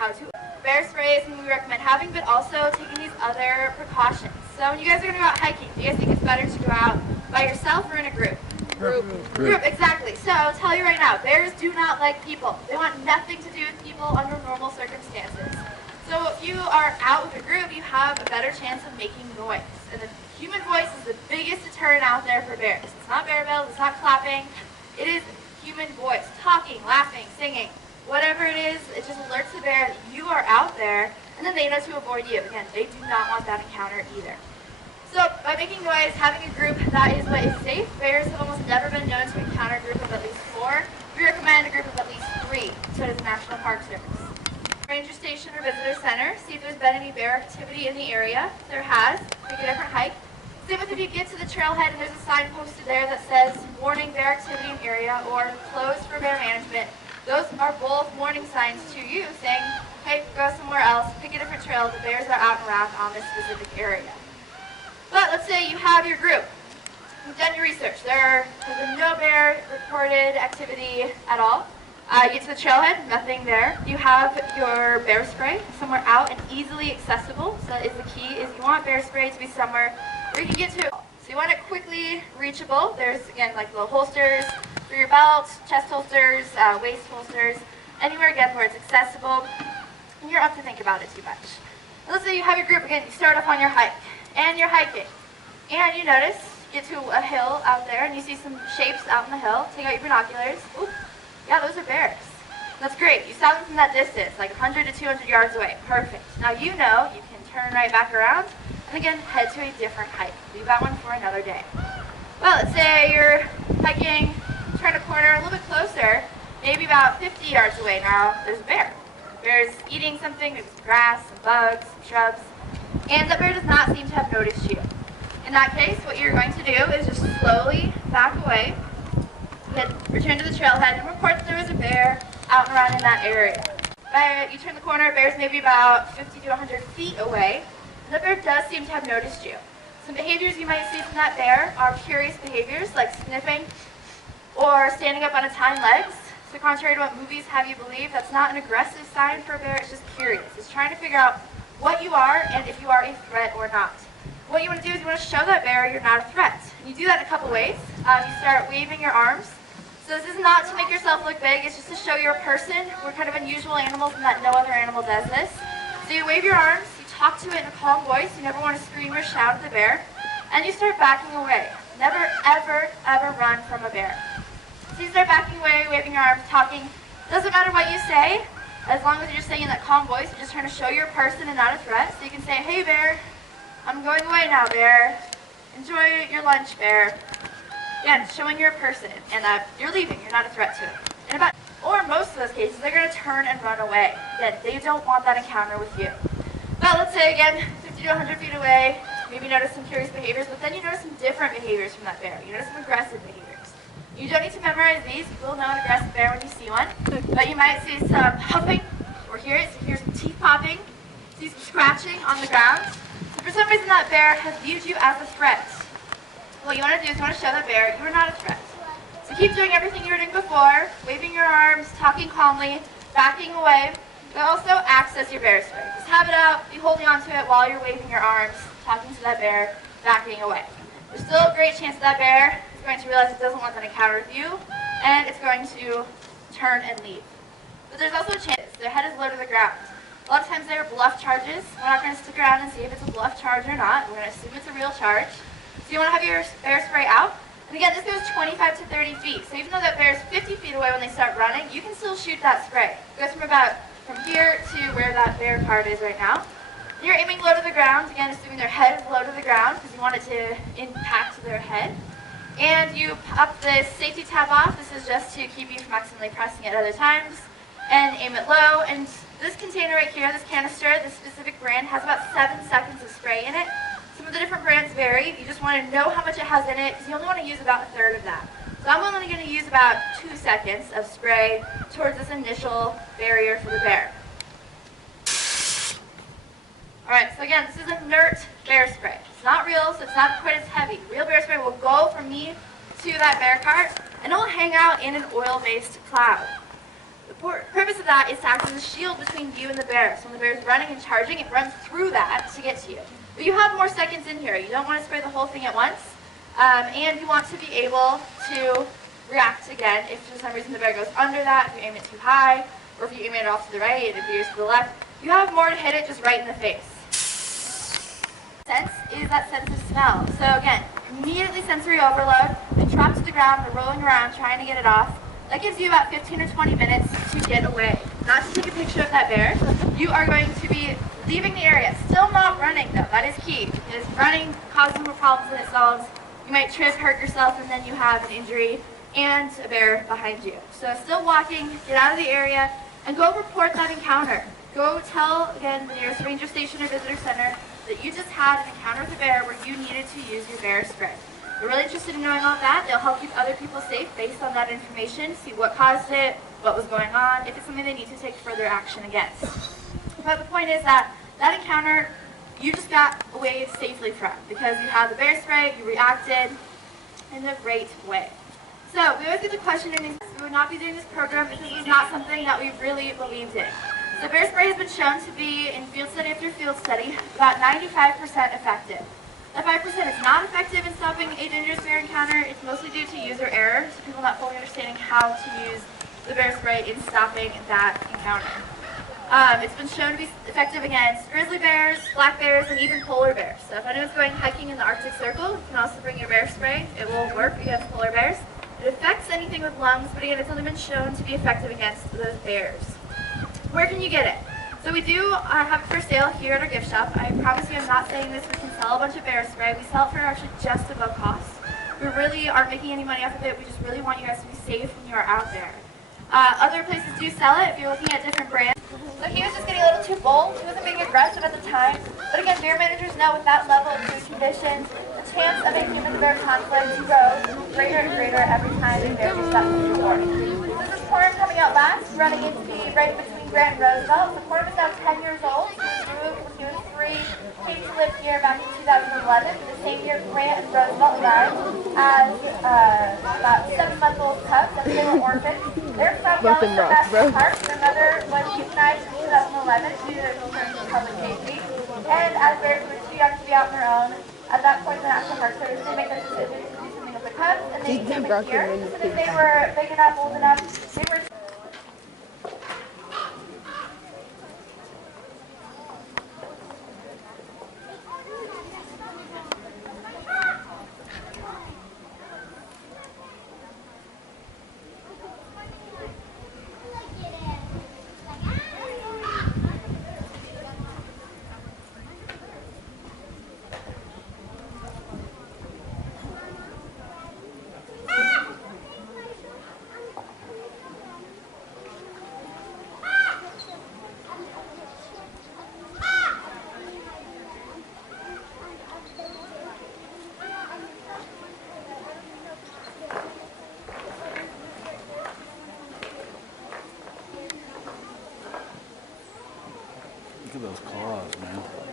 how to. Bear spray is something we recommend having, but also taking these other precautions. So when you guys are going to go out hiking, do you guys think it's better to go out by yourself or in a group? Group, exactly. So I'll tell you right now, bears do not like people. They want nothing to do with people under normal circumstances. So if you are out with a group, you have a better chance of making noise. And the human voice is the biggest deterrent out there for bears. It's not bear bells, it's not clapping. It is human voice, talking, laughing, singing. Whatever it is, it just alerts the bear that you are out there, and then they know to avoid you. Again, they do not want that encounter either. So by making noise, having a group, that is what is safe. Bears have almost never been known to encounter a group of at least 4. We recommend a group of at least 3, so does the National Park Service. Ranger Station or Visitor Center, see if there's been any bear activity in the area. If there has, take a different hike. Same with if you get to the trailhead and there's a sign posted there that says warning bear activity in area or closed for bear management. Those are both warning signs to you saying, hey, go somewhere else, pick a different trail. The bears are out and around on this specific area. But let's say you have your group. You've done your research. There has been no bear reported activity at all. You get to the trailhead, nothing there. You have your bear spray somewhere out and easily accessible. So that is the key, is you want bear spray to be somewhere where you can get to it. So you want it quickly reachable. There's, again, like little holsters for your belt, chest holsters, waist holsters, anywhere, again, where it's accessible. And you don't have to think about it too much. Let's say you have your group, again, you start off on your hike. And you're hiking, and you notice, you get to a hill out there, and you see some shapes out on the hill. Take out your binoculars. Ooh, yeah, those are bears. That's great. You saw them from that distance, like 100 to 200 yards away. Perfect. Now you know you can turn right back around, and again, head to a different hike. Leave that one for another day. Well, let's say you're hiking, turn a corner a little bit closer, maybe about 50 yards away. Now, there's a bear. The bear is eating something, maybe some grass, some bugs, some shrubs. And the bear does not seem to have noticed you. In that case, what you're going to do is just slowly back away, then return to the trailhead, and report that there was a bear out and around in that area. But you turn the corner, bear's maybe about 50 to 100 feet away, and the bear does seem to have noticed you. Some behaviors you might see from that bear are curious behaviors, like sniffing or standing up on its hind legs. So contrary to what movies have you believe, that's not an aggressive sign for a bear, it's just curious. It's trying to figure out what you are and if you are a threat or not. What you want to do is you want to show that bear you're not a threat. And you do that in a couple ways. You start waving your arms. So this is not to make yourself look big, it's just to show you're a person. We're kind of unusual animals in that no other animal does this. So you wave your arms, you talk to it in a calm voice, you never want to scream or shout at the bear, and you start backing away. Never, ever, ever run from a bear. So you start backing away, waving your arms, talking. Doesn't matter what you say. As long as you're just saying in that calm voice, you're just trying to show you're a person and not a threat. So you can say, hey bear, I'm going away now, bear. Enjoy your lunch, bear. Again, showing you're a person and that you're leaving, you're not a threat to it. Or in most of those cases, they're going to turn and run away. Again, they don't want that encounter with you. But let's say again, 50 to 100 feet away, maybe notice some curious behaviors, but then you notice some different behaviors from that bear. You notice some aggressive behaviors. You don't need to memorize these. You will know an aggressive bear when you see one. But you might see some huffing, or hear some teeth popping, see some scratching on the ground. So for some reason that bear has viewed you as a threat. What you want to do is you want to show that bear you are not a threat. So keep doing everything you were doing before, waving your arms, talking calmly, backing away, but also access your bear spray. Just have it out, be holding onto it while you're waving your arms, talking to that bear, backing away. There's still a great chance that bear is going to realize it doesn't want that encounter with you, and it's going to turn and leave. But there's also a chance their head is low to the ground. A lot of times they are bluff charges. We're not going to stick around and see if it's a bluff charge or not. We're going to assume it's a real charge. So you want to have your bear spray out. And again, this goes 25 to 30 feet. So even though that bear is 50 feet away when they start running, you can still shoot that spray. It goes from here to where that bear card is right now. And you're aiming low to the ground, again, assuming their head is low to the ground because you want it to impact their head. And you pop the safety tab off. This is just to keep you from accidentally pressing it other times. And aim it low. And this container right here, this canister, this specific brand, has about 7 seconds of spray in it. Some of the different brands vary. You just want to know how much it has in it because you only want to use about a third of that. So I'm only going to use about 2 seconds of spray towards this initial barrier for the bear. Alright, so again, this is inert bear spray. It's not real, so it's not quite as heavy. Real bear spray will go from me to that bear cart, and it will hang out in an oil-based cloud. The purpose of that is to act as a shield between you and the bear. So when the bear is running and charging, it runs through that to get to you. But you have more seconds in here. You don't want to spray the whole thing at once. And you want to be able to react again if for some reason the bear goes under that, if you aim it too high, or if you aim it off to the right, it veers to the left. You have more to hit it just right in the face. Sense is that sense of smell. So again, immediately sensory overload, then drop to the ground, or rolling around trying to get it off. That gives you about 15 or 20 minutes to get away. Not to take a picture of that bear. You are going to be leaving the area. Still not running though, that is key. Because running causes more problems than it solves. You might trip, hurt yourself, and then you have an injury and a bear behind you. So still walking, get out of the area, and go report that encounter. Go tell, again, the nearest ranger station or visitor center that you just had an encounter with a bear where you needed to use your bear spray. We're really interested in knowing all that. They'll help keep other people safe based on that information, see what caused it, what was going on, if it's something they need to take further action against. But the point is that that encounter, you just got away safely from because you had the bear spray, you reacted in a great way. So we always get the question in these, we would not be doing this program if this was not something that we really believed in. So bear spray has been shown to be, in field study after field study, about 95% effective. That 5% is not effective in stopping a dangerous bear encounter. It's mostly due to user error, so people not fully understanding how to use the bear spray in stopping that encounter. It's been shown to be effective against grizzly bears, black bears, and even polar bears. So if anyone's going hiking in the Arctic Circle, you can also bring your bear spray. It will work against polar bears. It affects anything with lungs, but again, it's only been shown to be effective against those bears. Where can you get it? So we do have it for sale here at our gift shop. I promise you I'm not saying this, we can sell a bunch of bear spray. We sell it for actually just above cost. We really aren't making any money off of it. We just really want you guys to be safe when you are out there. Other places do sell it if you're looking at different brands. So he was just getting a little too bold. He wasn't being aggressive at the time. But again, bear managers know with that level of food conditions, the chance of a human-bear conflict grows greater and greater every time a bear gets that food report. This is Corum coming out last, running into the right between Grant and Roosevelt. So Corum is now 10 years old. He was moved when he was 3. Came to live here back in 2011. The same year Grant and Roosevelt arrived as about 7-month-old cubs, and they were orphans. They're from Yellowstone National Park. Their mother was euthanized in 2011 due to concerns of public safety. And as bears were too young to be out on their own, at that point the National Park Service did make the decision to do something with the cubs, and they came in here. As soon as they were big enough, old enough, they were Look at those claws, man.